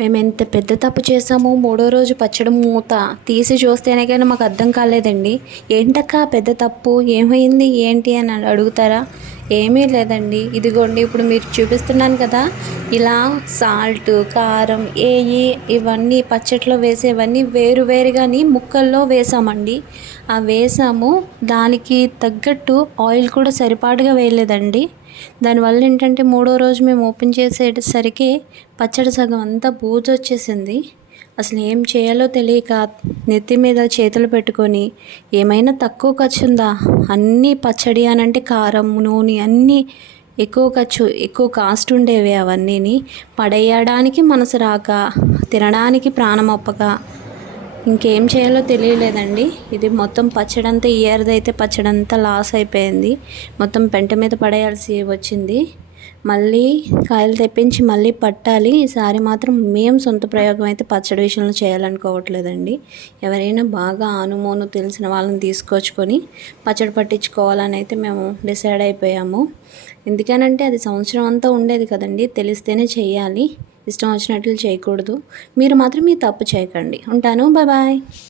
మేము ఎంత పెద్ద తప్పు చేసామో మూడో రోజు పచ్చడి మూత తీసి చూస్తేనే కానీ మాకు అర్థం కాలేదండి. ఏంటక్క పెద్ద తప్పు ఏమైంది ఏంటి అని అడుగుతారా? ఏమీ లేదండి. ఇదిగోండి ఇప్పుడు మీరు చూపిస్తున్నాను కదా, ఇలా సాల్ట్ కారం ఇవన్నీ పచ్చట్లో వేసేవన్నీ వేరువేరుగాని ముక్కల్లో వేసామండి. ఆ వేసాము, దానికి తగ్గట్టు ఆయిల్ కూడా సరిపాటుగా వేయలేదండి. దానివల్ల ఏంటంటే మూడో రోజు మేము ఓపెన్ చేసేసరికి పచ్చడి సగం అంతా బూజు వచ్చేసింది. అసలు ఏం చేయాలో తెలియక నెత్తి మీద చేతులు పెట్టుకొని, ఏమైనా తక్కువ ఖర్చు ఉందా? అన్నీ పచ్చడి అని అంటే కారం నూనె అన్నీ ఎక్కువ ఖర్చు ఎక్కువ కాస్ట్ ఉండేవి. అవన్నీని పడేయడానికి మనసు రాక, తినడానికి ప్రాణం ఒప్పక ఇంకేం చేయాలో తెలియలేదండి. ఇది మొత్తం పచ్చడంతా ఇయర్దైతే పచ్చడంతా లాస్ అయిపోయింది. మొత్తం పెంట మీద పడేయాల్సి వచ్చింది. మళ్ళీ కాయలు తెప్పించి మళ్ళీ పట్టాలి. ఈసారి మాత్రం మేము సొంత ప్రయోగం అయితే పచ్చడి విషయంలో చేయాలనుకోవట్లేదండి. ఎవరైనా బాగా ఆనుమోను తెలిసిన వాళ్ళని తీసుకొచ్చుకొని పచ్చడి పట్టించుకోవాలని అయితే మేము డిసైడ్ అయిపోయాము. ఎందుకనంటే అది సంవత్సరం అంతా ఉండేది కదండి, తెలిస్తేనే చెయ్యాలి. ఇష్టం వచ్చినట్లు చేయకూడదు. మీరు మాత్రం ఈ తప్పు చేయకండి. ఉంటాను. Bye bye.